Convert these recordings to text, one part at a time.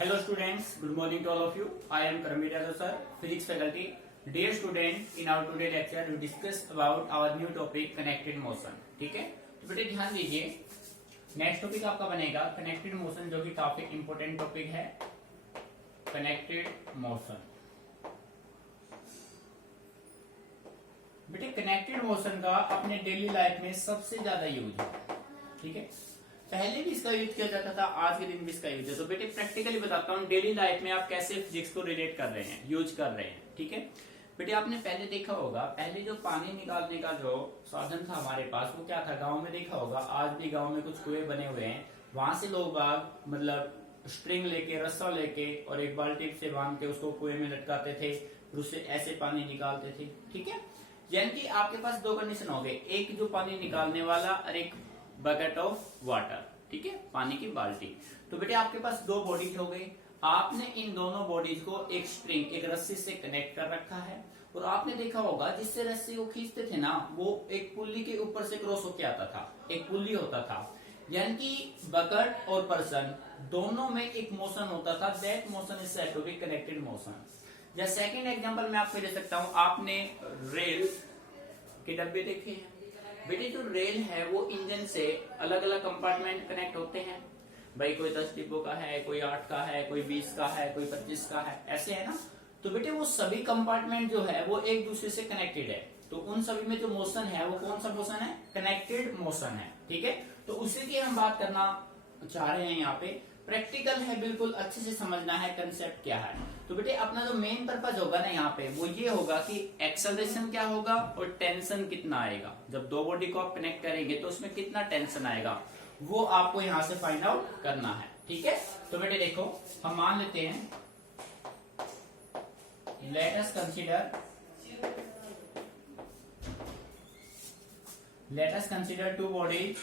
Hello students, good morning to all of you. I am Karamir Yadav sir, physics faculty. Dear student, in our today lecture we discuss about our new topic connected motion. ठीक है, तो बेटे ध्यान दीजिए, next topic आपका बनेगा connected motion, जो कि काफी इंपोर्टेंट टॉपिक है। कनेक्टेड मोशन बेटे, कनेक्टेड मोशन का अपने डेली लाइफ में सबसे ज्यादा यूज है। ठीक है, पहले भी इसका यूज किया जाता था, आज के दिन भी इसका यूज है। तो बेटे प्रैक्टिकली बताता हूँ डेली लाइफ में आप कैसे फिजिक्स को रिलेट कर रहे हैं, यूज कर रहे हैं। ठीक है बेटे, आपने पहले देखा होगा, पहले जो पानी निकालने का जो साधन था हमारे पास वो क्या था, गांव में देखा होगा, आज भी गांव में कुछ कुएं बने हुए हैं, वहां से लोग बाग मतलब स्ट्रिंग लेके, रस्सा लेके और एक बाल्टी से बांध के उसको कुएं में लटकाते थे, फिर उससे ऐसे पानी निकालते थे। ठीक है, यानी कि आपके पास दो कंडीशन हो गए, एक जो पानी निकालने वाला और एक बकेट ऑफ वाटर। ठीक है, पानी की बाल्टी। तो बेटे आपके पास दो बॉडीज हो गई, आपने इन दोनों बॉडीज को एक स्ट्रिंग, एक रस्सी से कनेक्ट कर रखा है, और आपने देखा होगा जिससे रस्सी को खींचते थे ना, वो एक पुल्ली के ऊपर से क्रॉस होके आता था, एक पुल्ली होता था। यानी कि बकेट और पर्सन दोनों में एक मोशन होता था, that motion is said to be connected motion. या सेकंड एग्जांपल मैं आपको दे सकता हूं, आपने रेल के डब्बे देखे हैं बेटे, जो रेल है वो इंजन से अलग अलग कंपार्टमेंट कनेक्ट होते हैं भाई, कोई 10 डिब्बों का है, कोई 8 का है, कोई 20 का है, कोई 25 का है, ऐसे है ना। तो बेटे वो सभी कंपार्टमेंट जो है वो एक दूसरे से कनेक्टेड है, तो उन सभी में जो मोशन है वो कौन सा मोशन है, कनेक्टेड मोशन है। ठीक है, तो उसी की हम बात करना चाह रहे हैं यहाँ पे, प्रैक्टिकल है, बिल्कुल अच्छे से समझना है कंसेप्ट क्या है। तो बेटे अपना जो मेन पर्पज होगा ना यहाँ पे वो ये होगा कि एक्सेलरेशन क्या होगा और टेंशन कितना आएगा, जब दो बॉडी को आप कनेक्ट करेंगे तो उसमें कितना टेंशन आएगा, वो आपको यहाँ से फाइंड आउट करना है। ठीक है, तो बेटे देखो हम मान लेते हैं, let us consider two bodies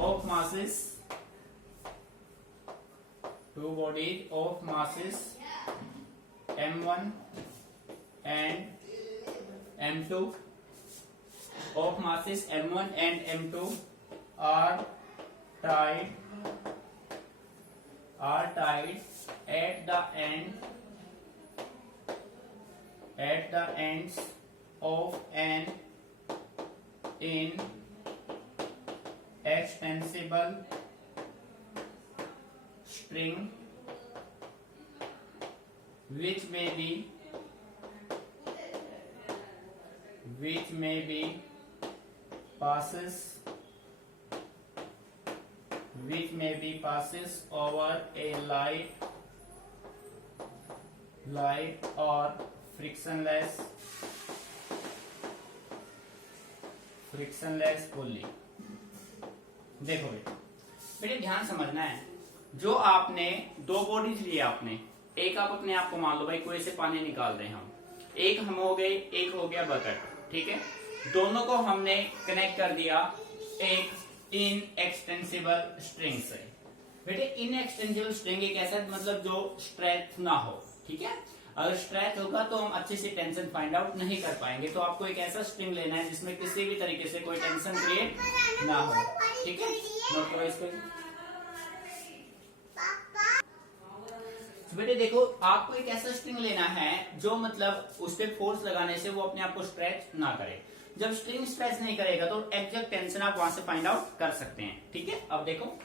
of masses, two bodies of masses m1 and m2, of masses m1 and m2 are tied at the ends of an extensible string which may be passes over a light or frictionless pulley। देखो बेटे ध्यान समझना है, जो आपने दो bodies लिए, आपने एक आप अपने आप को मान लो भाई कुएं से पानी निकाल रहे हैं हम, एक हम हो गए, एक हो गया बकेट। ठीक है, दोनों को हमने कनेक्ट कर दिया एक इन एक्सटेंसिबल स्ट्रिंग से। बेटे इन एक्सटेंसिबल स्ट्रिंग एक ऐसा मतलब जो स्ट्रेच ना हो। ठीक है, अगर स्ट्रेच होगा तो हम अच्छे से टेंशन फाइंड आउट नहीं कर पाएंगे, तो आपको एक ऐसा स्ट्रिंग लेना है जिसमें किसी भी तरीके से कोई टेंशन क्रिएट ना हो। ठीक है, नोट करो इसको। बेटे देखो आपको एक ऐसा स्ट्रिंग लेना है जो मतलब उस पर फोर्स लगाने से वो अपने आप को स्ट्रेच ना करे। जब स्ट्रिंग स्ट्रेच नहीं करेगा तो एग्जैक्ट टेंशन आप वहां से फाइंड आउट कर सकते हैं। ठीक है, अब देखो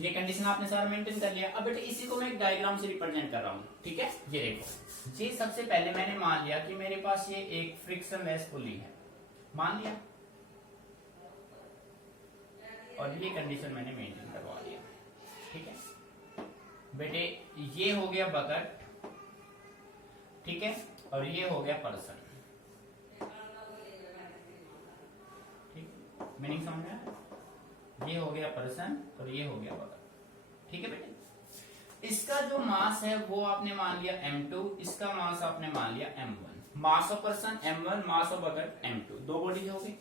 ये कंडीशन आपने सारा मेंटेन कर लिया। अब बेटे इसी को मैं एक डायग्राम से रिप्रेजेंट कर रहा हूँ। ठीक है, ये देखो, जी सबसे पहले मैंने मान लिया कि मेरे पास ये एक फ्रिक्शनलेस पुली है, मान लिया, और ये कंडीशन मैंने मेंटेन करवा लिया। ठीक है बेटे, ये हो गया बकेट, ठीक है, और ये हो गया पर्सन। ठीक, मीनिंग समझ में आया? ये हो गया पर्सन और ये हो गया बकेट। ठीक है बेटे, इसका जो मास है वो आपने मान लिया m2, इसका मास आपने मान लिया m1। Mass of person m1, mass of bucket m2, दो बॉडी हो गई।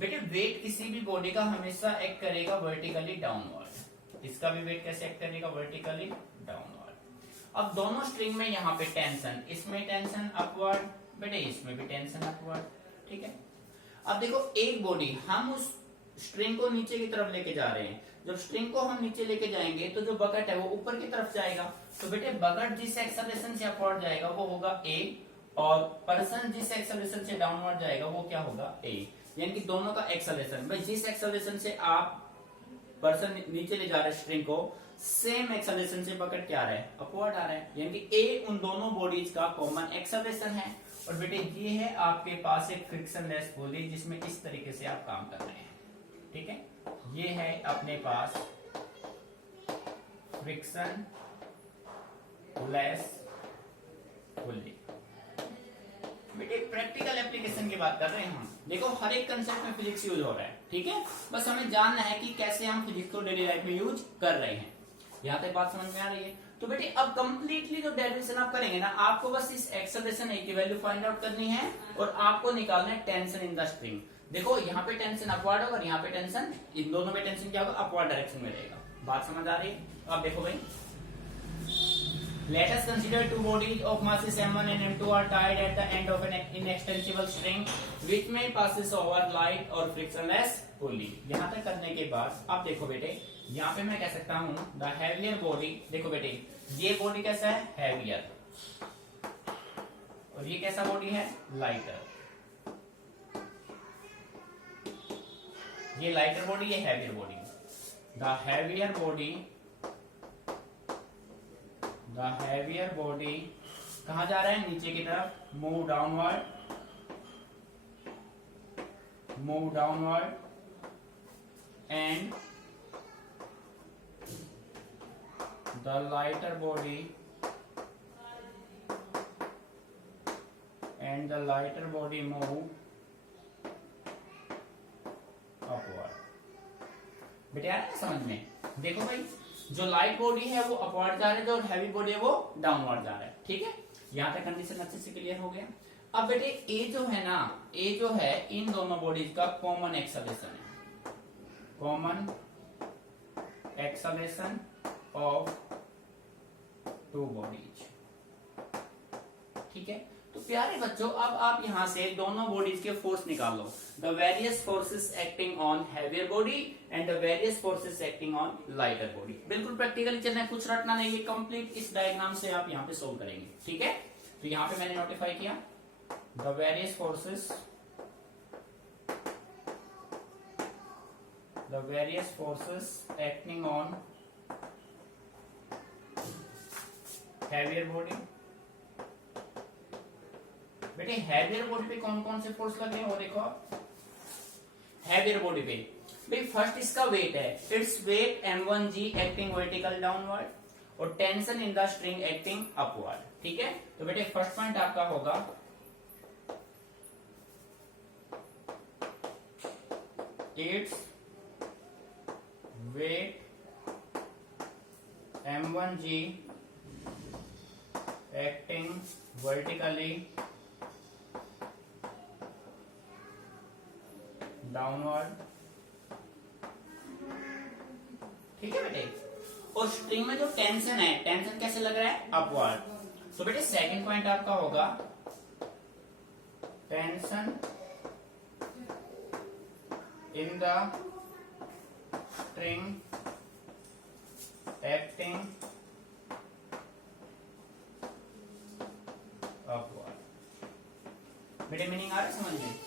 बेटे वेट किसी भी बॉडी का हमेशा एक्ट करेगा वर्टिकली डाउनवर्ड, इसका भी वेट कैसे एक्ट करेगा, वर्टिकली डाउनवर्ड। अब दोनों स्ट्रिंग में यहाँ पे टेंशन, इसमें टेंशन अपवर्ड, बेटे इसमें भी टेंशन अपवर्ड। ठीक है, अब देखो एक बॉडी हम उस स्ट्रिंग को नीचे की तरफ लेके जा रहे हैं, जब स्ट्रिंग को हम नीचे लेके जाएंगे तो जो बकेट है वो ऊपर की तरफ जाएगा। तो बेटे बकेट जिस एक्सेलरेशन से अपवर्ड जाएगा वो होगा a, और पर्सन जिस एक्सेलरेशन से डाउनवर्ड जाएगा वो क्या होगा a। यानी कि दोनों का एक्सेलरेशन, भाई जिस एक्सेलरेशन से आप पर्सन नीचे ले जा रहे हैं स्ट्रिंग को, सेम एक्सेलरेशन से बकेट क्या आ रहा है, अपवर्ड आ रहा है। यानी कि a उन दोनों बॉडीज का कॉमन एक्सेलरेशन है। और बेटे ये है आपके पास एक फ्रिक्शनलेस बॉडी जिसमें इस तरीके से आप काम कर रहे हैं, ठीक है। ये है अपने पास फ्रिक्शन लेस बॉडी। बेटे प्रैक्टिकल एप्लीकेशन की बात कर रहे हैं हम। देखो हर एक कंसेप्ट में फिजिक्स यूज हो रहा है, ठीक है। बस हमें जानना है कि कैसे हम फिजिक्स को डेली लाइफ में यूज कर रहे हैं। यहाँ तक बात समझ में आ रही है। तो बेटे अब कंप्लीटली जो डेरिवेशन आप करेंगे ना, आपको बस इस एक्सेलरेशन की वैल्यू फाइंड आउट करनी है और आपको निकालना है टेंशन इन द स्ट्रिंग। देखो यहाँ पे टेंशन अपवर्ड होगा और यहाँ पे टेंशन, इन दोनों में टेंशन क्या होगा, अपवर्ड डायरेक्शन में रहेगा। बात समझ आ रही है। अब देखो भाई, let us consider two bodies of masses m1 and m2 are tied at the end of an inextensible string which may passes over light or frictionless pulley। यहाँ तक करने के बाद अब देखो बेटे, यहाँ पे मैं कह सकता हूँ द हैवियर बॉडी। देखो बेटे ये बॉडी कैसा है, हैवियर, और ये कैसा बॉडी है, लाइटर। ये लाइटर बॉडी, ये heavier body. The heavier body, the heavier body कहा जा रहा है, नीचे की तरफ, move downward, move downward and the lighter body and the lighter body move upward. बेटे आ रहा है समझ में। देखो भाई जो लाइट बॉडी है वो अपवर्ड जा रहा है, जो हैवी बॉडी है वो डाउनवर्ड जा रहा है, ठीक है। यहां तक कंडीशन अच्छे से क्लियर हो गया। अब बेटे ए जो है ना, ए जो है इन दोनों बॉडीज का कॉमन एक्सेलरेशन है, common acceleration of two bodies, ठीक है। तो प्यारे बच्चों अब आप यहां से दोनों बॉडीज के फोर्स निकाल लो, the various forces acting on heavier body and the various forces acting on lighter body. बिल्कुल प्रैक्टिकली चलना है, कुछ रटना नहीं है, कंप्लीट इस डायग्राम से आप यहाँ पे सोल्व करेंगे, ठीक है। तो यहाँ पे मैंने नोटिफाई किया the various forces, the various forces acting on heavier body. बेटे हैवियर बॉडी पे कौन कौन से फोर्स लगे हैं वो देखो। हैवियर बॉडी पे भाई फर्स्ट इसका वेट है, it's weight m1g acting vertical downward और tension in the string acting upward, ठीक है। तो बेटे फर्स्ट पॉइंट आपका होगा it's weight m1g acting vertically downward, ठीक है बेटे। और स्ट्रिंग में जो टेंशन है, टेंशन कैसे लग रहा है, अपवर्ड। तो बेटे सेकंड पॉइंट आपका होगा tension in the string acting upward. बेटे मीनिंग आ रहा है समझ में।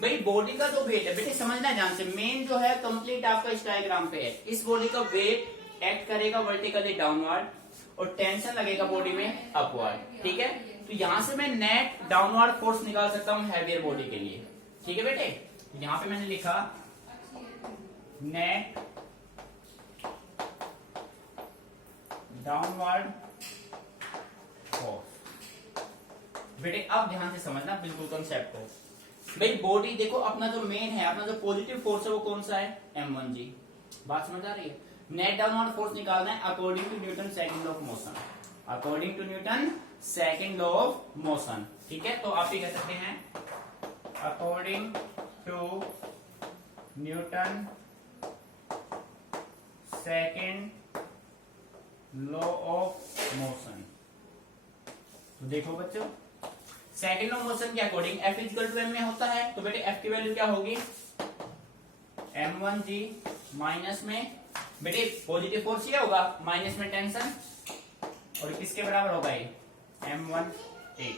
भाई बॉडी का जो वेट है, बेटे समझना है ध्यान से, मेन जो है कंप्लीट आपका इस डायग्राम पे है। इस बॉडी का वेट एक्ट करेगा वर्टिकली डाउनवर्ड और टेंशन लगेगा बॉडी में अपवर्ड, ठीक है। तो यहां से मैं नेट डाउनवर्ड फोर्स निकाल सकता हूं हैवियर बॉडी के लिए, ठीक है बेटे। यहां पे मैंने लिखा नेट डाउनवर्ड फोर्स। बेटे अब ध्यान से समझना बिल्कुल कंसेप्ट को। भाई बॉडी देखो, अपना जो मेन है, अपना जो पॉजिटिव फोर्स है वो कौन सा है, m1g। बात समझ आ रही है। नेट डाउनवर्ड फोर्स निकालना है according to Newton second law of motion, according to Newton second law of motion, ठीक है। तो आप ये कह सकते हैं according to Newton second law of motion. तो देखो बच्चों, सेकंड लॉ ऑफ मोशन के according F equal to m में होता है। तो बेटे F की वैल्यू क्या होगी, m1g माइनस में बेटे पॉजिटिव फोर्स ये होगा, माइनस में टेंशन, और किसके बराबर होगा ये M1A।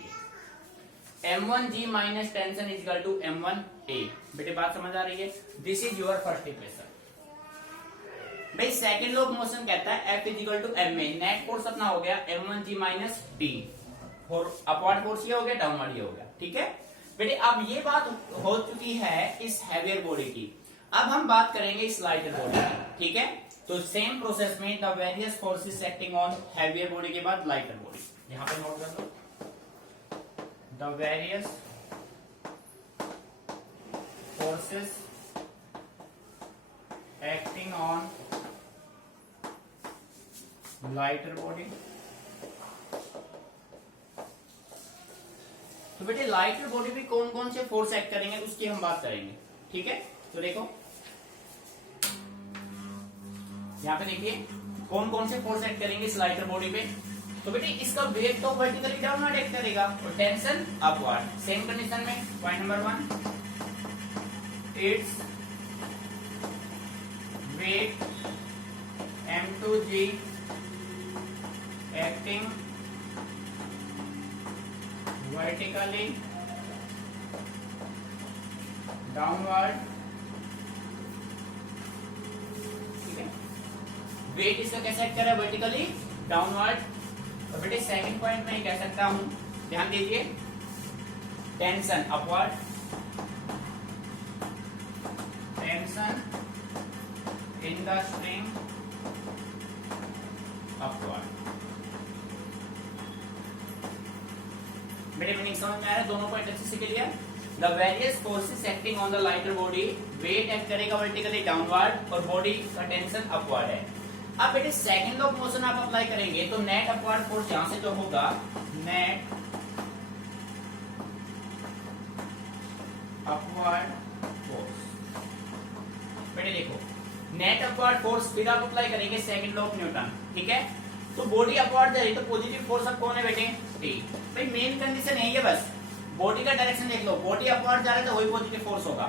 M1G minus tension is equal to M1A। बेटे बात समझ आ रही है? This is your first equation. भाई सेकंड लॉ ऑफ मोशन कहता है F is equal to Ma। Net force अपना हो गया M1G माइनस T, और अपवर्ड फोर्स ये हो गया, डाउनवर्ड ये हो गया। ठीक है बेटे, अब ये बात हो चुकी है इस हैवियर बॉडी की। अब हम बात करेंगे इस लाइटर बॉडी की। ठीक है, तो सेम प्रोसेस में the various forces acting on heavier body के बाद लाइटर बॉडी, यहां पे नोट कर लो, the various forces acting on lighter body. तो बेटे लाइटर बॉडी में कौन कौन से फोर्स एक्ट करेंगे उसकी हम बात करेंगे। ठीक है, तो देखो यहां पे देखिए कौन कौन से फोर्स एक्ट करेंगे इस लाइटर बॉडी पे। तो बेटे इसका वेट तो वर्टिकली डाउनवर्ड एक्ट करेगा और टेंशन अपवर्ड। सेम कंडीशन में point number 1, its weight M2G acting vertically downward. ठीक है, वेट इसका कैसे एक्ट कर रहा है, वर्टिकली डाउनवर्ड। तो बेटे सेकंड पॉइंट में कह सकता हूं, ध्यान दीजिए, tension upward, tension in the spring upward. मेरे मीनिंग समझ में आ रहा है? दोनों पॉइंट अच्छे से clear. The various forces acting on the lighter body, weight act करेगा वर्टिकली डाउनवर्ड और बॉडी का टेंशन अपवर्ड है। अब बेटे सेकंड लॉ ऑफ मोशन आप अप्लाई करेंगे तो नेट अपवर्ड फोर्स यहां से जो होगा, नेट अपवर्ड फोर्स। बेटे देखो नेट अपवर्ड फोर्स फिर आप अप्लाई करेंगे सेकंड लॉ ऑफ न्यूटन। ठीक है, तो बॉडी अपवर्ड जा रही तो पॉजिटिव फोर्स अब कौन है बेटे, T। भाई मेन कंडीशन यही है, बस बॉडी का डायरेक्शन देख लो, बॉडी अपवर्ड जा रहा है तो वही पॉजिटिव फोर्स होगा,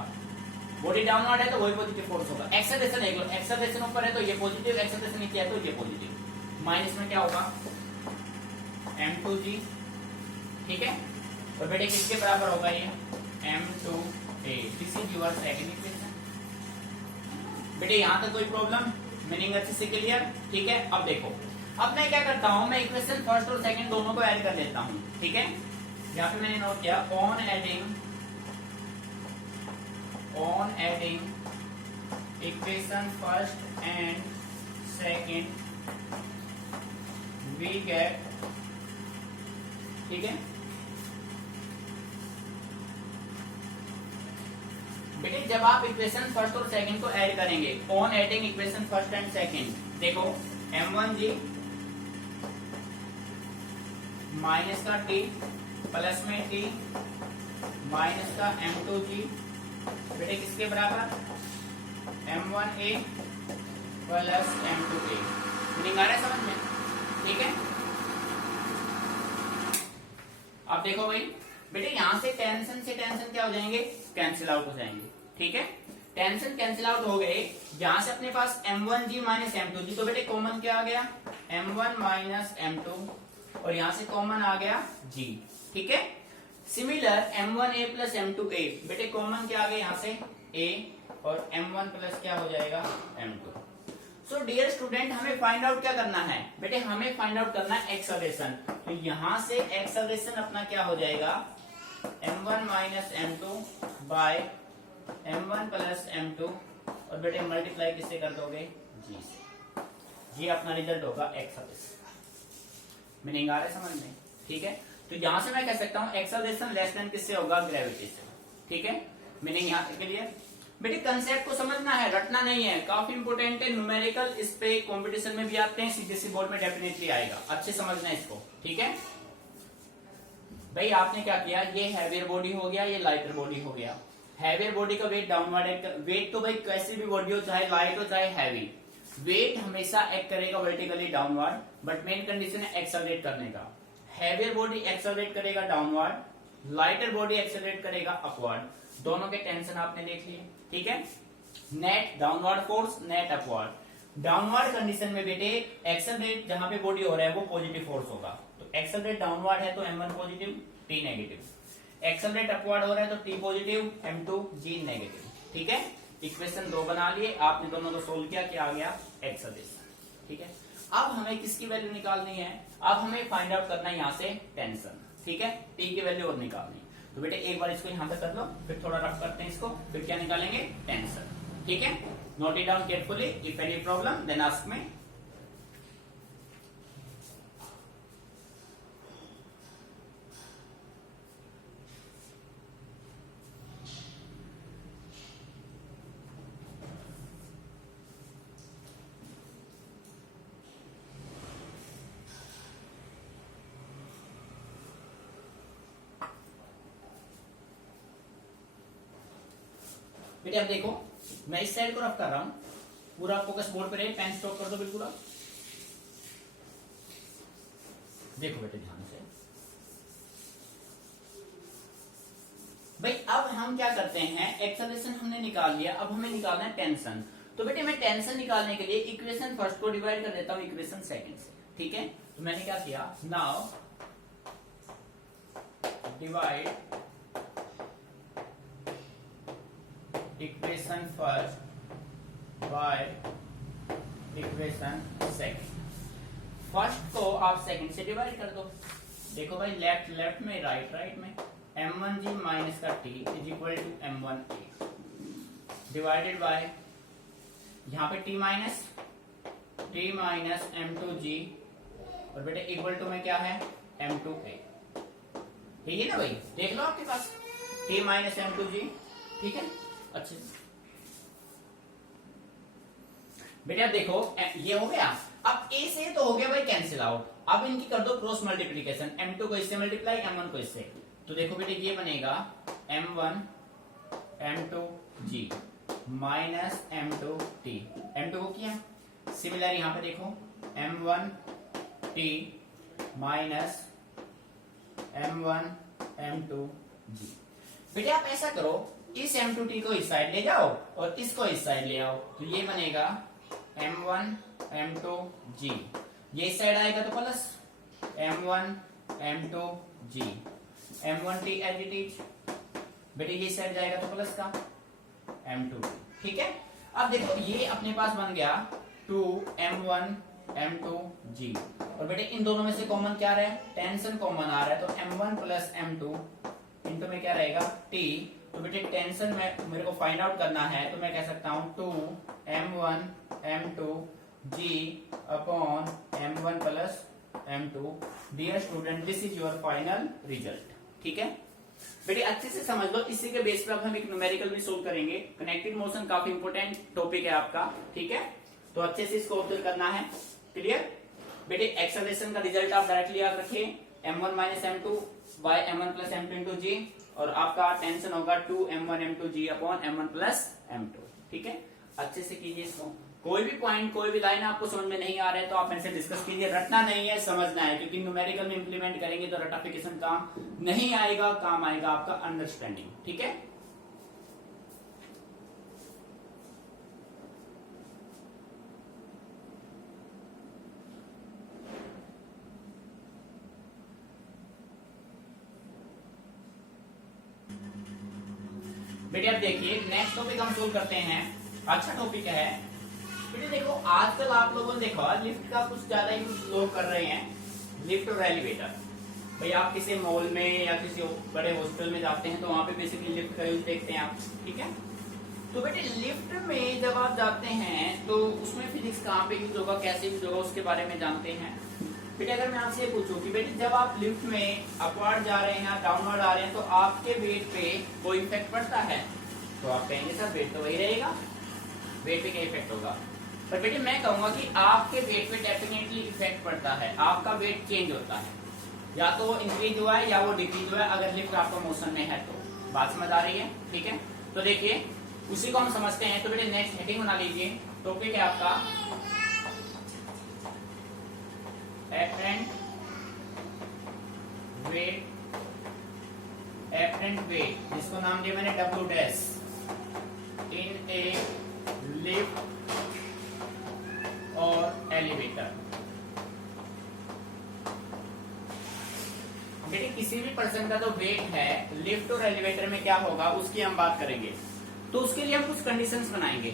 बॉडी डाउनवर्ड है तो वही पॉजिटिव फोर्स होगा। एक्सेलरेशन देख लो, एक्सेलरेशन ऊपर है तो ये पॉजिटिव, एक्सेलरेशन नीचे है तो ये पॉजिटिव। माइनस में क्या होगा M2G। ठीक है, और बेटे किसके बराबर होगा ये M2A। This is your second equation. बेटे यहां तक कोई प्रॉब्लम, मीनिंग अच्छे से क्लियर। ठीक है, अब देखो, अब मैं क्या करता हूं, मैं इक्वेशन फर्स्ट और सेकंड दोनों को ऐड कर लेता हूं। ठीक है, यहां पे मैंने नोट किया on adding equation first and second we get. ठीक है बेटे, जब आप इक्वेशन फर्स्ट और सेकंड को ऐड करेंगे, on adding equation first and second, देखो M1G माइनस का T प्लस में T माइनस का M2G, बेटे किसके बराबर M1A प्लस M2A। मीनिंग आ रहा है समझ में? ठीक है, अब देखो भाई बेटे यहां से टेंशन क्या हो जाएंगे, कैंसिल आउट हो जाएंगे। ठीक है, टेंशन कैंसिल आउट हो गए, यहां से अपने पास M1G माइनस M2G, तो बेटे कॉमन क्या आ गया M1 माइनस M2, और यहां से कॉमन आ गया G। ठीक है, सिमिलर M1A प्लस M2A, बेटे कॉमन क्या आ गया यहां से A, और M1 प्लस क्या हो जाएगा M2। सो डियर स्टूडेंट, हमें फाइंड आउट क्या करना है बेटे, हमें फाइंड आउट करना है एक्सेलरेशन। तो यहां से एक्सेलरेशन अपना क्या हो जाएगा M1 minus M2 by M1 plus M2, और बेटे मल्टीप्लाई किससे कर दोगे G से। ये अपना रिजल्ट होगा एक्सेलरेशन। मीनिंग आ रहा है समझ में? ठीक है, तो यहां से मैं कह सकता हूं एक्सेलरेशन लेस देन किससे होगा, ग्रेविटी से। ठीक है, मीनिंग यहां तक के लिए। बेटे कंसेप्ट को समझना है, रटना नहीं है, काफी इंपोर्टेंट है। न्यूमेरिकल इस पे कंपटीशन में भी आते हैं, सीबीएसई बोर्ड में डेफिनेटली आएगा, अच्छे समझना है इसको। ठीक है भाई, आपने क्या किया, ये हैवियर बॉडी हो गया, ये लाइटर बॉडी हो गया। हैवियर बॉडी का वेट डाउनवर्ड एक्ट, वेट तो भाई कैसी भी बॉडी हो, चाहे लाइट हो चाहे हैवी, वेट हमेशा एक्ट करेगा vertically downward, but main condition है एक्सेलरेट करने का। हैवियर बॉडी एक्सेलरेट करेगा डाउनवर्ड, लाइटर बॉडी एक्सेलरेट करेगा अपवर्ड। दोनों के टेंशन आपने देख लिए। ठीक है, net downward force, net upward. Downward condition में बेटे एक्सेलरेट जहां पे बॉडी हो रहा है वो पॉजिटिव फोर्स होगा, तो एक्सेलरेट डाउनवर्ड है तो m1 positive t negative, accelerate upward हो रहा है तो t positive m2 g negative. ठीक है, इक्वेशन 2 बना लिए आपने, दोनों को सोल्व किया, क्या आ गया एक्सेलरेशन। ठीक है, अब हमें किसकी वैल्यू निकालनी है, अब हमें फाइंड आउट करना है यहाँ से टेंशन। ठीक है, t की वैल्यू और निकालनी, तो बेटे एक बार इसको यहां पे कर लो, फिर थोड़ा रफ करते हैं इसको, फिर क्या निकालेंगे टेंशन। ठीक है, note it down carefully, if any problem then ask me. बेटे अब देखो, मैं इस साइड को रफ कर रहा हूं, पूरा फोकस बोर्ड पे रहे, पेन स्टॉप कर दो बिल्कुल। अब देखो बेटे ध्यान से भाई, अब हम क्या करते हैं, एक्सेलरेशन हमने निकाल लिया, अब हमें निकालना है टेंशन। तो बेटे मैं टेंशन निकालने के लिए इक्वेशन फर्स्ट को डिवाइड कर देता हूं इक्वेशन सेकंड से। ठीक है, तो मैंने क्या किया, now divide equation first by equation second. First को आप सेकंड से डिवाइड कर दो। देखो भाई, लेफ्ट लेफ्ट में, राइट राइट में, m1g माइनस का t is equal to m1a divided by, यहाँ पे t माइनस m2g, और बेटे इक्वल टू में क्या है m2a। ठीक है ना भाई, देख लो आपके पास t माइनस m2g। ठीक है, अच्छे बेटे अब देखो ये हो गया, अब a से तो हो गया भाई कैंसिल आउट, अब इनकी कर दो क्रॉस मल्टीप्लीकेशन, m2 को इससे मल्टीप्लाई, m1 को इससे, तो देखो बेटे ये बनेगा m1 m2g minus m2t, m2 को किया सिमिलर, यहां पे देखो m1t माइनस m1 m2g। बेटे आप ऐसा करो, इस m2t को इस साइड ले जाओ और इसको इस साइड ले आओ, तो ये बनेगा m1 m2g, ये इस साइड आएगा तो plus m1 m2g, m1t as it is, बेटे ये साइड जाएगा तो प्लस का m2। ठीक है, अब देखो ये अपने पास बन गया 2m1 m2g, और बेटे इन दोनों में से कॉमन क्या रहा है, टेंशन कॉमन आ रहा है, तो m1 प्लस m2 इंटू में क्या रहेगा t, तो बेटे टेंशन में मेरे को फाइंड आउट करना है, तो मैं कह सकता हूं 2m1 m2g upon m1 plus m2। Dear student, this is your final result. ठीक है बेटे, अच्छे से समझ लो, इसी के बेस पे अब हम एक न्यूमेरिकल भी सोल्व करेंगे। कनेक्टेड मोशन काफी इंपोर्टेंट टॉपिक है आपका। ठीक है, तो अच्छे से इसको ऑब्जर्व करना है। क्लियर बेटे, एक्सेलरेशन का रिजल्ट आप डायरेक्टली याद रखिए, m1 minus m2 by m1 plus m2 into g, और आपका टेंशन होगा 2m1 m2g upon m1 plus m2। ठीक है, अच्छे से कीजिए इसको। कोई भी पॉइंट, कोई भी लाइन आपको समझ में नहीं आ रहा है तो आप मेरे से डिस्कस कीजिए, रटना नहीं है, समझना है, क्योंकि न्यूमेरिकल में इंप्लीमेंट करेंगे तो रटाफिकेशन काम नहीं आएगा, काम आएगा आपका अंडरस्टैंडिंग। ठीक है, बेटे अब देखिए नेक्स्ट टॉपिक हम सोल्व करते हैं। अच्छा टॉपिक है बेटे। देखो आजकल आप लोगों ने देखा लिफ्ट का कुछ ज्यादा ही लोग कर रहे हैं, लिफ्ट और एलिवेटर। भाई आप किसी मॉल में या किसी बड़े हॉस्पिटल में जाते हैं तो वहां पे बेसिकली लिफ्ट का यूज देखते हैं आप। ठीक है, तो बेटे लिफ्ट में जब आप जाते हैं तो उसमें फिजिक्स कहाँ पे यूज होगा, कैसे यूज होगा, उसके बारे में जानते हैं। बेटे अगर मैं आपसे ये पूछूं कि बेटे जब आप लिफ्ट में अपवर्ड जा रहे हैं या डाउनवर्ड आ रहे हैं तो आपके वेट पे कोई इफेक्ट पड़ता है, तो आप कहेंगे सर वेट तो वही रहेगा, वेट पे क्या इफेक्ट होगा। पर बेटे मैं कहूंगा कि आपके वेट पे डेफिनेटली इफेक्ट पड़ता है, आपका वेट चेंज होता है, या तो वो इंक्रीज हुआ है या वो डिक्रीज हुआ है, अगर लिफ्ट आपका मोशन में है तो। बात समझ आ रही है? ठीक है, तो देखिए उसी को हम समझते हैं। तो बेटे नेक्स्ट हेडिंग बना लीजिए, टॉपिक है आपका एपरेंट वेट, जिसको नाम दिया मैंने W dash in A lift elevator. देखिए किसी भी पर्सन का जो वेट है लिफ्ट और एलिवेटर में क्या होगा उसकी हम बात करेंगे। तो उसके लिए हम कुछ कंडीशंस बनाएंगे।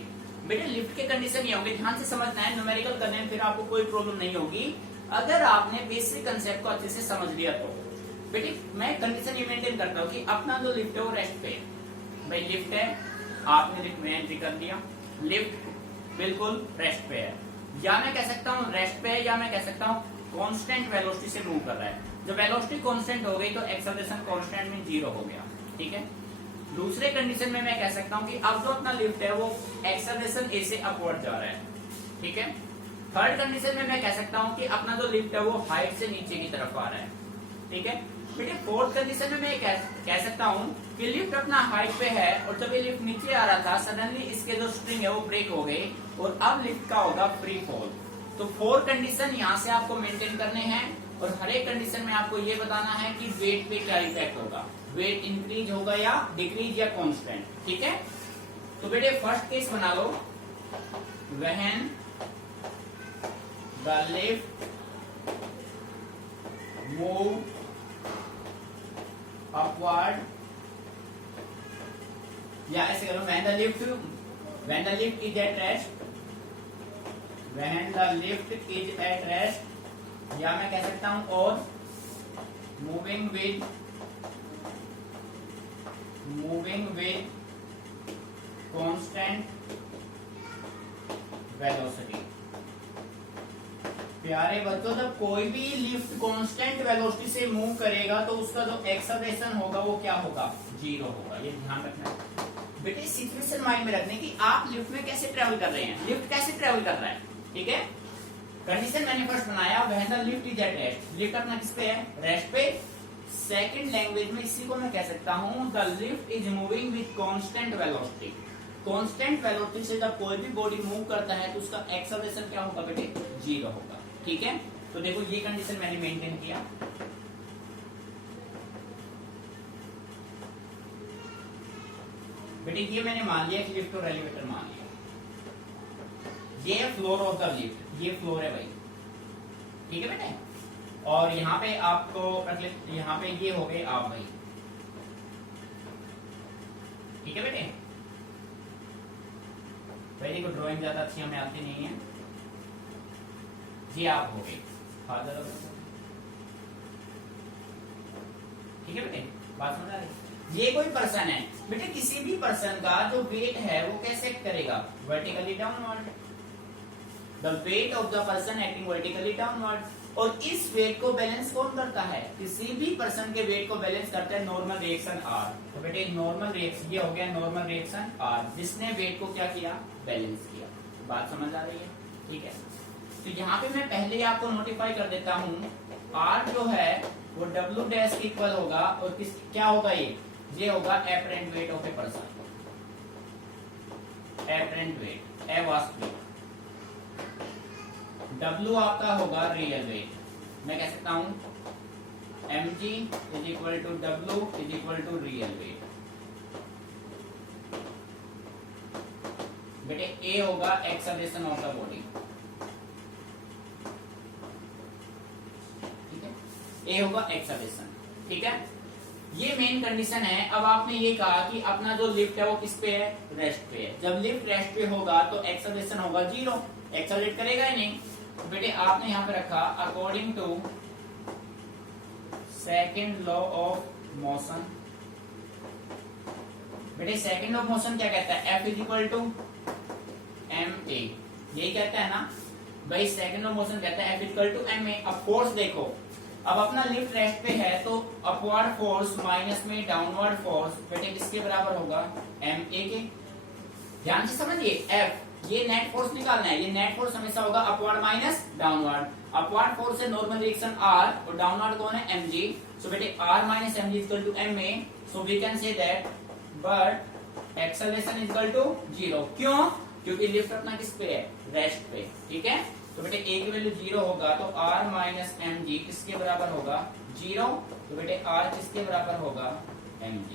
बेटे लिफ्ट के कंडीशन ये होंगे, ध्यान से समझना है, न्यूमेरिकल करने में फिर आपको कोई प्रॉब्लम नहीं होगी अगर आपने बेसिक कंसेप्ट को अच्छे से समझ लिया तो। बेटे मैं कंडीशन ये मेंटेन करता हूँ कि अपना जो लिफ्ट है वो रेस्ट पे है। भाई लिफ्ट है, आपने लिफ्ट में एंट्री कर दिया, लिफ्ट बिल्कुल रेस्ट पे है, या मैं कह सकता हूँ रेस्ट पे है, या मैं कह सकता हूँ कांस्टेंट वेलोसिटी से मूव कर रहा है। जब वेलोसिटी कांस्टेंट हो गई तो एक्सेलरेशन कांस्टेंट में 0 हो गया, ठीक है। दूसरे कंडीशन में मैं कह सकता हूँ कि अब जो अपना लिफ्ट है वो एक्सेलरेशन ए से अपवर्ड जा रहा है, ठीक है। थर्ड कंडीशन में मैं कह सकता हूँ कि अपना जो लिफ्ट है वो हाइट से नीचे की तरफ आ रहा है, ठीक है। बेटे फोर्थ कंडीशन में मैं कह सकता हूँ कि लिफ्ट अपना हाइट पे है और जब ये लिफ्ट नीचे आ रहा था सडनली इसके जो स्प्रिंग है वो ब्रेक हो गई और अब लिफ्ट का होगा फ्री फॉल। तो 4 कंडीशन यहाँ से आपको मेंटेन करने हैं और हर एक कंडीशन में आपको ये बताना है कि वेट पे क्या इफेक्ट होगा, वेट इंक्रीज होगा या डिक्रीज या कांस्टेंट, ठीक है। तो बेटे फर्स्ट केस बना लो, when the lift move upward, या ऐसे करो when the lift is at rest, when the lift is at rest, या मैं कह सकता हूं और मूविंग विद कांस्टेंट वेलोसिटी। प्यारे बच्चों जब कोई भी लिफ्ट कांस्टेंट वेलोसिटी से मूव करेगा तो उसका जो एक्सेलरेशन होगा वो क्या होगा, 0 होगा। ये ध्यान रखना है बेटे, सिचुएशन माइंड में रखने की आप लिफ्ट में कैसे ट्रेवल कर रहे हैं, लिफ्ट कैसे ट्रेवल कर रहा है, ठीक है। कंडीशन मैंने फर्स्ट बनाया when the lift is at rest, lift अपना किस पे है, रेस्ट पे। सेकंड लैंग्वेज में इसी को मैं कह सकता हूं the lift is moving with constant velocity. Constant velocity से जब कोई भी बॉडी मूव करता है तो उसका एक्सेलरेशन क्या होगा बेटे, 0 होगा, ठीक है। तो देखो ये कंडीशन मैंने मेंटेन किया। बेटे ये मैंने मान लिया कि लिफ्ट और एलिवेटर मान लिया, ये फ्लोर ऑफ द लिफ्ट, ये फ्लोर है भाई, ठीक है बेटे। और यहाँ पे आपको यहाँ पे ये हो गए आप भाई, ठीक है बेटे। भाई देखो ड्राइंग ज्यादा अच्छी हमें आती नहीं है, ये आप हो गए फादर, ठीक है बेटे, बात समझ आ रही। ये कोई पर्सन है बेटे, किसी भी पर्सन का जो वेट है वो कैसे एक्ट करेगा, vertically downward, the weight of the person acting vertically downward. और इस वेट को बैलेंस कौन करता है, किसी भी पर्सन के वेट को बैलेंस करता है नॉर्मल रिएक्शन आर। तो बेटे नॉर्मल रिएक्शन ये हो गया, नॉर्मल रिएक्शन आर जिसने वेट को क्या किया, बैलेंस किया। बात समझ आ रही है, ठीक है। तो यहाँ पे मैं पहले आपको नोटिफाई कर देता हूँ, आर जो है वो डब्ल्यू डैश के इक्वल होगा और किस क्या होगा, ये होगा apparent weight of a person, apparent wait, अवास्तविक। W आपका होगा रियल वेट, मैं कह सकता हूं mg is equal to W is equal to real weight. बेटे A होगा एक्सेलरेशन ऑफ द बॉडी, ठीक है, A होगा एक्सेलरेशन, ठीक है। ये मेन कंडीशन है। अब आपने ये कहा कि अपना जो लिफ्ट है वो किस पे है, रेस्ट पे है। जब लिफ्ट रेस्ट पे होगा तो एक्सेलरेशन होगा 0, एक्सेलरेट करेगा ही नहीं। तो बेटे आपने यहां पे रखा according to second law of motion. बेटे सेकंड लॉ ऑफ मोशन क्या कहता है, F is equal to ma, यही कहता है ना भाई। सेकंड लॉ ऑफ मोशन कहता है F इक्वल टू ma। अब फोर्स देखो, अब अपना लिफ्ट रेस्ट पे है तो अपवर्ड फोर्स माइनस में डाउनवर्ड फोर्स बेटे किसके बराबर होगा, ma के। ध्यान से समझिए, F ये नेट फोर्स निकालना है, ये नेट फोर्स हमेशा होगा upward minus downward. Upward force है नॉर्मल रिएक्शन R और डाउनवर्ड कौन है, mg। सो बेटे R minus mg is equal to ma। So we can say that but acceleration is equal to 0। क्यों, क्योंकि लिफ्ट अपना किस पे है, रेस्ट पे, ठीक है। तो बेटे a की वैल्यू 0 होगा तो R माइनस mg किसके बराबर होगा, 0। तो बेटे R किसके बराबर होगा, mg।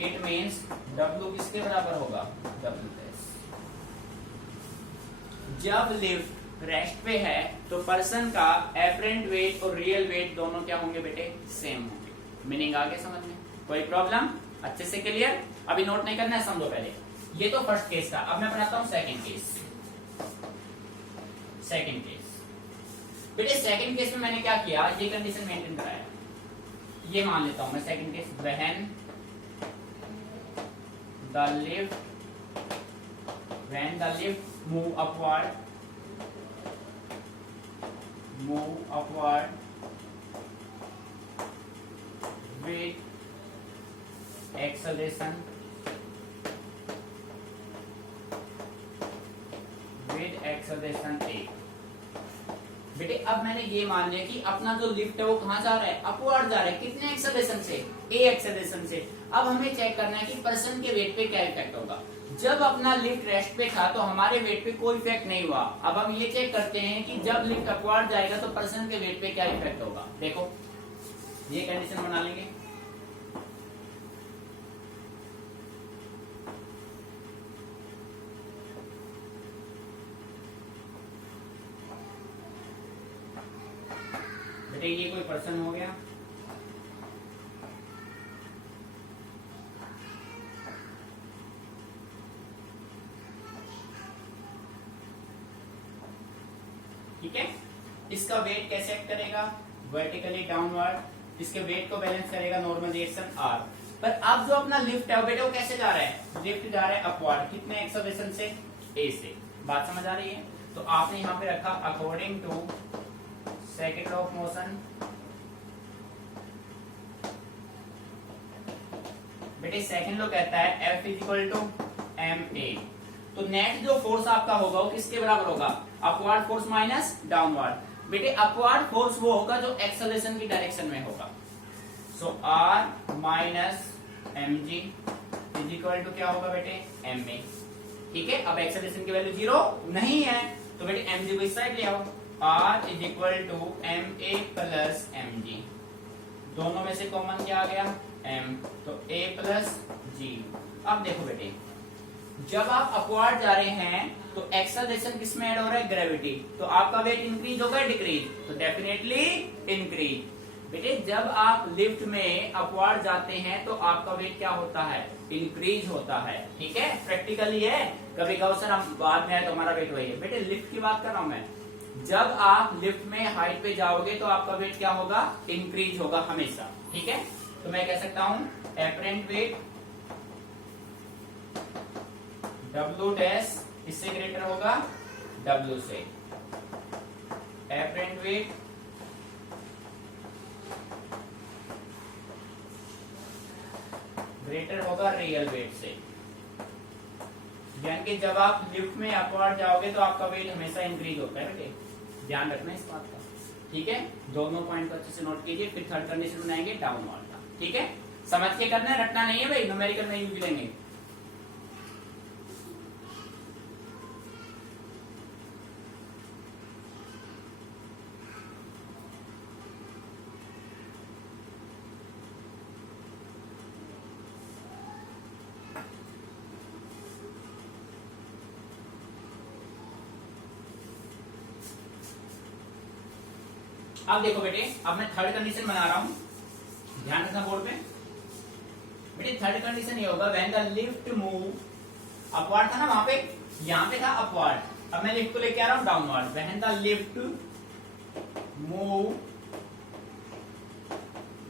इट मीन्स W किसके बराबर होगा, W। जब लिफ्ट रेस्ट पे है तो पर्सन का एपरेंट वेट और रियल वेट दोनों क्या होंगे बेटे, सेम होंगे। मीनिंग आ गया समझ में? कोई प्रॉब्लम? अच्छे से क्लियर? अभी नोट नहीं करना है, समझो पहले। ये तो फर्स्ट केस था, अब मैं बनाता हूं सेकंड केस। सेकंड केस बेटे, सेकंड केस में मैंने क्या किया, ये कंडीशन मेंटेन कराया। ये मान लेता हूं मैं second case, when the lift move upward with acceleration a। बेटे अब मैंने ये मान लिया कि अपना जो लिफ्ट है वो कहां जा रहा है, अपवर्ड जा रहा है। कितने एक्सेलरेशन से? a एक्सेलरेशन से। अब हमें चेक करना है कि पर्सन के वेट पे क्या इफेक्ट होगा। जब अपना लिफ्ट रेस्ट पे था तो हमारे वेट पे कोई इफेक्ट नहीं हुआ। अब हम ये चेक करते हैं कि जब लिफ्ट अपवर्ड जाएगा तो पर्सन के वेट पे क्या इफेक्ट होगा। देखो ये कंडीशन बना लेंगे। बेटे ये कोई पर्सन हो गया, ठीक है। इसका वेट कैसे एक्ट करेगा, वर्टिकली डाउनवर्ड। इसके वेट को बैलेंस करेगा नॉर्मल रिएक्शन आर। पर अब जो अपना लिफ्ट है बेटे वो कैसे जा रहा है, लिफ्ट जा रहा है अपवर्ड। कितने एक्सेलरेशन से? ए से। बात समझ आ रही है? तो आपने यहां पे रखा according to second law of motion. बेटे सेकेंड लॉ कहता है F इक्वल टू ma। तो नेट जो फोर्स आपका होगा वो किसके बराबर होगा, अपवर्ड फोर्स माइनस डाउनवर्ड। बेटे अपवर्ड फोर्स वो होगा जो एक्सेलरेशन की डायरेक्शन में होगा। So R minus mg is equal to क्या होगा बेटे, ma। ठीक है। अब एक्सेलरेशन की वैल्यू 0 नहीं है तो बेटे mg को इस साइड ले आओ। R is equal to ma plus mg। दोनों में से कॉमन क्या आ गया, m। तो a प्लस g। अब देखो बेटे जब आप अपवर्ड जा रहे हैं तो एक्सेलरेशन किस में ऐड हो रहा है, ग्रेविटी। तो आपका वेट इंक्रीज होगा डिक्रीज, तो डेफिनेटली इंक्रीज। बेटे जब आप लिफ्ट में अपवर्ड जाते हैं तो आपका वेट क्या होता है, इंक्रीज होता है। ठीक है, प्रैक्टिकली है। कभी कहो सर हम बाद में आए तो हमारा वेट वही है। बेटे लिफ्ट की बात कर रहा हूं मैं। जब आप लिफ्ट में हाइट पे जाओगे तो आपका वेट क्या होगा, इंक्रीज होगा हमेशा। ठीक है, तो मैं कह सकता हूं एपरेंट वेट W डैश इससे ग्रेटर होगा W से। एपरेंट वेट ग्रेटर होगा रियल वेट से। यानी कि जब आप लिफ्ट में अपवर्ड जाओगे तो आपका वेट हमेशा इंक्रीज होता है। बेटे ध्यान रखना इस बात का। ठीक है, दोनों पॉइंट को अच्छे से नोट कीजिए। फिर थर्ड कंडीशन बनाएंगे डाउनवर्ड का। ठीक है, समझ के करना है, रटना नहीं है भाई, न्यूमेरिकल में यूज लेंगे। अब देखो बेटे, अब मैं थर्ड कंडीशन बना रहा हूं, ध्यान रखना बोर्ड पे। बेटे थर्ड कंडीशन ये होगा when the lift move upward था ना वहां पे, यहां पे था अपवर्ड। अब मैं लिफ्ट को लेके आ रहा हूं downward. When the lift move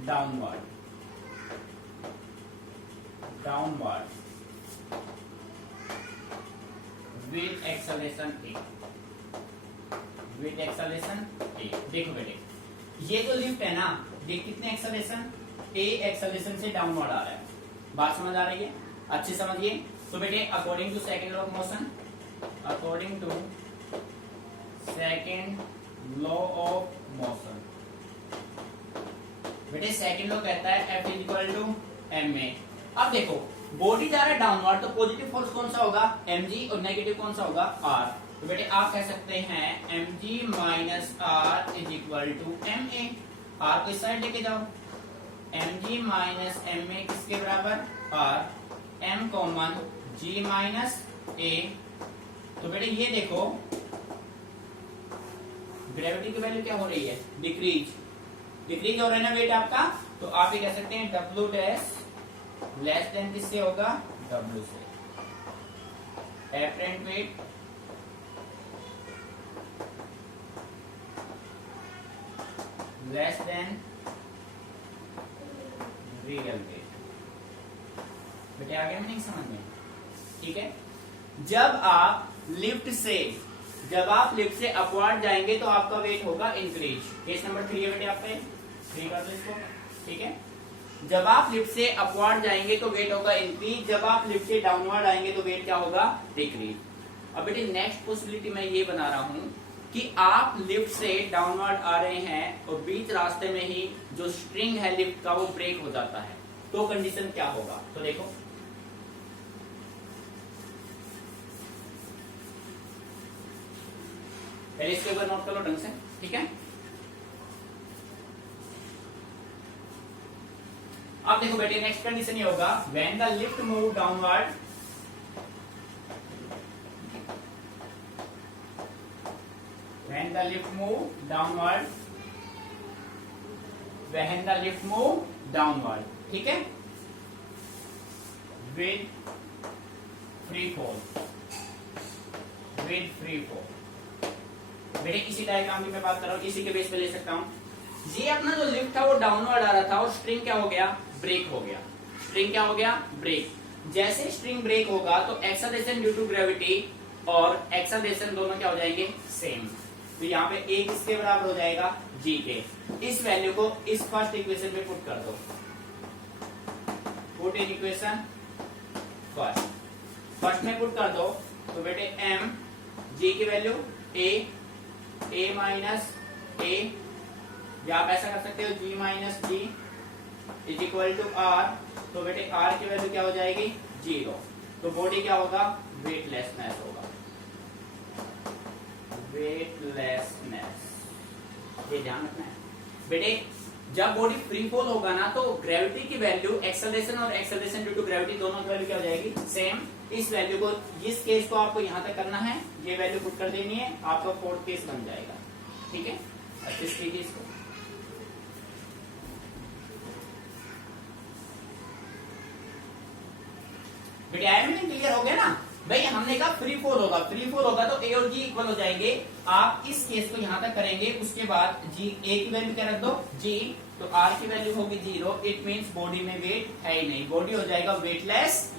downward with acceleration a. देखो बेटे ये जो लिफ्ट है ना, ये कितने एक्सेलरेशन, ए एक्सेलरेशन से डाउनवर्ड आ रहा है। बात समझ आ रही है, अच्छे समझिए। तो बेटे according to second law of motion, according to second law of motion, बेटे सेकंड लॉ कहता है F is equal to ma। अब देखो बॉडी जा रहा है डाउनवर्ड, तो पॉजिटिव फोर्स कौन सा होगा, mg, और नेगेटिव कौन सा होगा, r। तो बेटे आप कह सकते हैं mg minus r is equal to ma। r को इस साइड लेके जाओ, mg माइनस ma किसके बराबर, r। m common g minus a। तो बेटे ये देखो ग्रेविटी की वैल्यू क्या हो रही है, डिक्रीज हो रहा है ना वेट आपका, तो आप ये कह सकते हैं डब्ल्यू डैश लेस देन किससे होगा, डब्ल्यू से। Apparent weight less than real weight. बेटे आगे में नहीं समझ में, ठीक है। जब आप लिफ्ट से अपवर्ड जाएंगे तो आपका वेट होगा इंक्रीज। केस नंबर 3 है बेटे आपका, 3 कर दो इसको, ठीक है। जब आप लिफ्ट से अपवर्ड जाएंगे तो वेट होगा इंक्रीज, जब आप लिफ्ट से डाउनवर्ड आएंगे तो वेट क्या होगा, डिक्रीज। अब बेटे नेक्स्ट पॉसिबिलिटी मैं ये बना रहा हूं कि आप लिफ्ट से डाउनवर्ड आ रहे हैं और बीच रास्ते में ही जो स्ट्रिंग है लिफ्ट का वो ब्रेक हो जाता है, तो कंडीशन क्या होगा। तो देखो पहले इसके ऊपर नोट कर लो ढंग से, ठीक है। अब देखो बेटे नेक्स्ट कंडीशन ये होगा, when the lift move downward, when the lift move downward, when the lift move downward, ठीक है, with free fall, बेटे इसी डायग्राम की मैं बात कर रहा हूँ, इसी के बेस पे ले सकता हूँ। ये अपना जो लिफ्ट था वो डाउनवर्ड आ रहा था और स्ट्रिंग क्या हो गया, ब्रेक हो गया। स्ट्रिंग क्या हो गया, ब्रेक। जैसे स्ट्रिंग ब्रेक होगा तो एक्सेलरेशन ड्यू टू ग्रेविटी और एक्सेलरेशन दोनों क्या हो जाएंगे, सेम। तो यहाँ पे एक किसके बराबर हो जाएगा, जी के। इस वैल्यू को इस फर्स्ट इक्वेशन में पुट कर दो, पुट इन इक्वेशन फर्स्ट में पुट कर दो। तो बेटे एम जी की वैल्यू ए माइनस ए, या आप ऐसा कर सकते हो g minus g is equal to r. तो बेटे आर की वैल्यू क्या हो जाएगी, 0। तो बॉडी क्या होगा, वेटलेसनेस होगा, वेटलेसनेस, ये ध्यान रखना है बेटे। जब बॉडी फ्री फॉल होगा ना तो ग्रेविटी की वैल्यू एक्सेलरेशन और एक्सेलरेशन ड्यू टू ग्रेविटी दोनों की वैल्यू क्या हो जाएगी, सेम। इस वैल्यू को, इस केस को आपको यहां तक करना है, ये वैल्यू पुट कर देनी है, आपका फोर्थ केस बन जाएगा, ठीक है। अच्छे से कीजिए इसको। बेटे आया में क्लियर हो गया ना भाई, हमने कहा फ्री फॉल होगा, तो ए और जी इक्वल हो जाएंगे। आप इस केस को यहां तक करेंगे, उसके बाद जी ए की वैल्यू क्या रख दो, जी, तो आर की वैल्यू होगी 0। इट मींस बॉडी में वेट है ही नहीं, बॉडी हो जाएगा वेटलेस